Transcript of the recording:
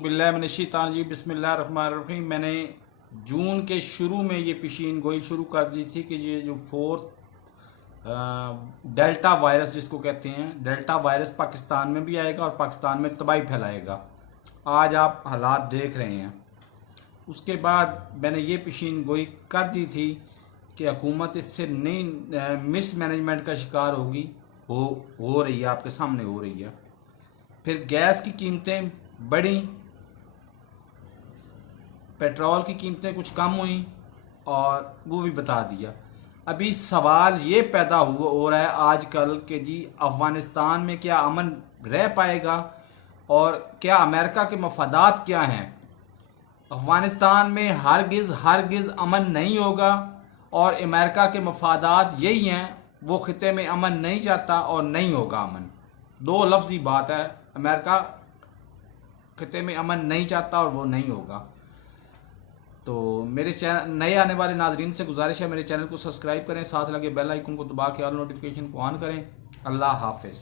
औज़ुबिल्लाहिमिनश्शैतानिर्रजीम बिस्मिल्लाहिर्रहमानिर्रहीम। मैंने जून के शुरू में ये पेशीन गोई शुरू कर दी थी कि ये जो फोर्थ डेल्टा वायरस जिसको कहते हैं, डेल्टा वायरस पाकिस्तान में भी आएगा और पाकिस्तान में तबाही फैलाएगा। आज आप हालात देख रहे हैं। उसके बाद मैंने ये पेशीन गोई कर दी थी कि हुकूमत इससे नहीं मिस मैनेजमेंट का शिकार होगी, हो रही है, आपके सामने हो रही है। फिर गैस की कीमतें बढ़ी, पेट्रोल की कीमतें कुछ कम हुई और वो भी बता दिया। अभी सवाल ये पैदा हो रहा है आजकल कि जी अफ़गानिस्तान में क्या अमन रह पाएगा और क्या अमेरिका के मफादात क्या हैं। अफ़गानिस्तान में हरगिज़ अमन नहीं होगा और अमेरिका के मफादात यही हैं, वो खिते में अमन नहीं चाहता और नहीं होगा अमन। दो लफ्ज़ी बात है, अमेरिका खिते में अमन नहीं चाहता और वो नहीं होगा। तो मेरे चैनल नए आने वाले नाजरीन से गुजारिश है, मेरे चैनल को सब्सक्राइब करें, साथ लगे बेल आइकन को दबा के ऑल नोटिफिकेशन को ऑन करें। अल्लाह हाफिज़।